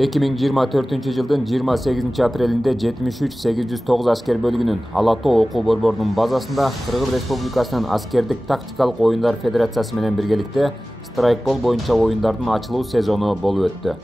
2024-жылдын 28-апрелинде 73-809 аскер бөлүгүнүн Ала Тоо окуу борборунун базасында Кыргыз Республикасынын аскердик тактикалык оюндар федерациясы менен биргеликте страйкбол боюнча оюндардын ачылуу сезону болуп өттү.